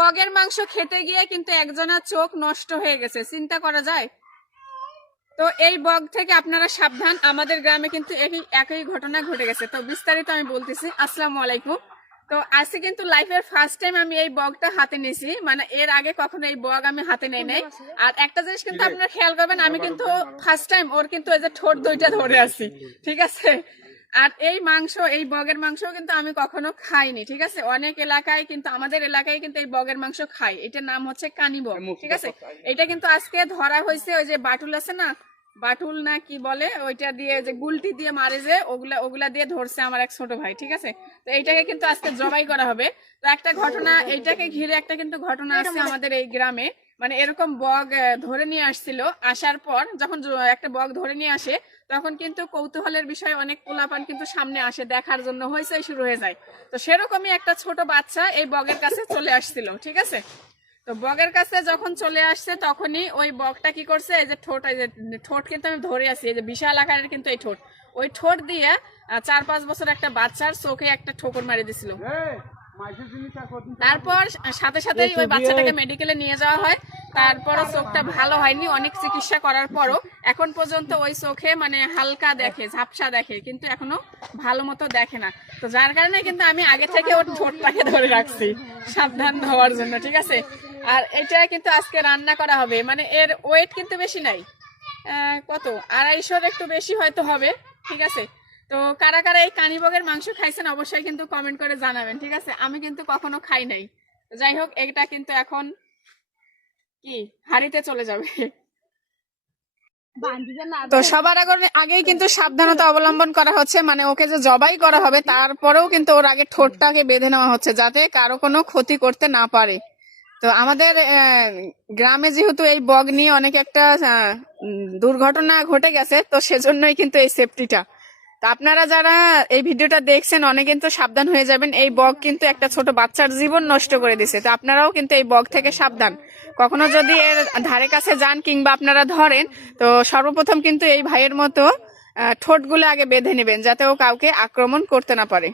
বগের মাংস খেতে গিয়ে কিন্তু একজনের চোখ নষ্ট হয়ে গেছে চিন্তা করা যায়? তো এই বগ থেকে আপনারা সাবধান আমাদের গ্রামে কিন্তু একই একই ঘটনা ঘটে গেছে। তো বিস্তারিত আমি বলতেছি আসসালামু আলাইকুম। তো আজকে কিন্তু লাইফের ফার্স্ট টাইম আমি এই বগটা হাতে নিয়েছি মানে এর আগে কখনো এই বগ আমি হাতে নেই নাই। আর একটা জিনিস কিন্তু আপনারা খেয়াল করবেন আমি কিন্তু ফার্স্ট টাইম ওর কিন্তু এই যে ঠোঁট দুইটা ধরে আছি ঠিক আছে? আর এই মাংস এই বগের মাংস কিন্তু আমি কখনো খাইনি ঠিক আছে? অনেক এলাকায় কিন্তু আমাদের এলাকায় কিন্তু এই বগের মাংস খাই। এটার নাম হচ্ছে কানি বগ ঠিক আছে? এটা কিন্তু আজকে ধরা হয়েছে ওই যে বাটুল আছে না? বাটুল না কি বলে? ওইটা দিয়ে যে গুলটি দিয়ে মারে যে ওগুলা ওগুলা দিয়ে ধরছে আমার এক ছোট ভাই ঠিক আছে? তো এইটাকে কিন্তু আজকে জবাই করা হবে। তো একটা ঘটনা এইটাকে ঘিরে একটা কিন্তু ঘটনা আছে আমাদের এই গ্রামে। মানে এরকম বগ ধরে নিয়ে আসছিল। আসার পর যখন একটা বগ ধরে নিয়ে আসে তখন কিন্তু কৌতূহলের বিষয় অনেক পোলাপান কিন্তু সামনে আসে দেখার জন্য হয়েছে শুরু হয়ে যায়। তো সেরকমই একটা ছোট বাচ্চা এই বগের কাছে চলে আসছিল ঠিক আছে? তো বগের কাছে যখন চলে আসছে তখনই ওই বগটা কি করছে এই যে ঠোঁট এই যে ঠোঁট কিন্তু আমি ধরে আছি এই যে বিশাল আকারের কিন্তু এই ঠোঁট। ওই ঠোঁট দিয়ে চার পাঁচ বছর একটা বাচ্চার চোখে একটা ঠোকর মারি দিছিল। তারপর সাথে সাথে ওই বাচ্চাটাকে মেডিকেলে নিয়ে যাওয়া হয়। তারপরও চোখটা ভালো হয়নি, অনেক চিকিৎসা করার পরও। এখন পর্যন্ত ওই চোখে মানে হালকা দেখে, ঝাপসা দেখে, কিন্তু এখনও ভালো মতো দেখে না। তো যার কারণে কিন্তু আমি আগে থেকে ওর ঠোঁটটাকে ধরে রাখছি, সাবধান হওয়ার জন্য, ঠিক আছে? আর এটা কিন্তু আজকে রান্না করা হবে মানে এর ওয়েট কিন্তু বেশি নাই। কত? আড়াইশোর একটু বেশি হয়তো হবে, ঠিক আছে? তো কারা কারা এই কানিবগের মাংস খাইছেন অবশ্যই কিন্তু কমেন্ট করে জানাবেন, ঠিক আছে? আমি কিন্তু কখনো খাই নাই। যাই হোক, এটা কিন্তু এখন কি? হাড়িতে চলে যাবে। তো সবার আগেই কিন্তু সাবধানতা অবলম্বন করা হচ্ছে মানে ওকে যে জবাই করা হবে তারপরেও কিন্তু ওর আগে ঠোঁটটাকে বেঁধে নেওয়া হচ্ছে যাতে কারও কোনো ক্ষতি করতে না পারে। তো আমাদের আহ, গ্রামে যেহেতু এই বগ নিয়ে অনেক একটা দুর্ঘটনা ঘটে গেছে তো সেজন্যই কিন্তু এই সেফটিটা আপনারা যারা এই ভিডিওটা দেখছেন অনেকে কিন্তু সাবধান হয়ে যাবেন। এই বগ কিন্তু একটা ছোট বাচ্চার জীবন নষ্ট করে দিছে। তো আপনারাও কিন্তু এই বগ থেকে সাবধান। কখনো যদি এর ধারে কাছে যান কিংবা আপনারা ধরেন, তো সর্বপ্রথম কিন্তু এই ভাইয়ের মতো ঠোঁটগুলো আগে বেঁধে নেবেন, যাতে ও কাউকে আক্রমণ করতে না পারে।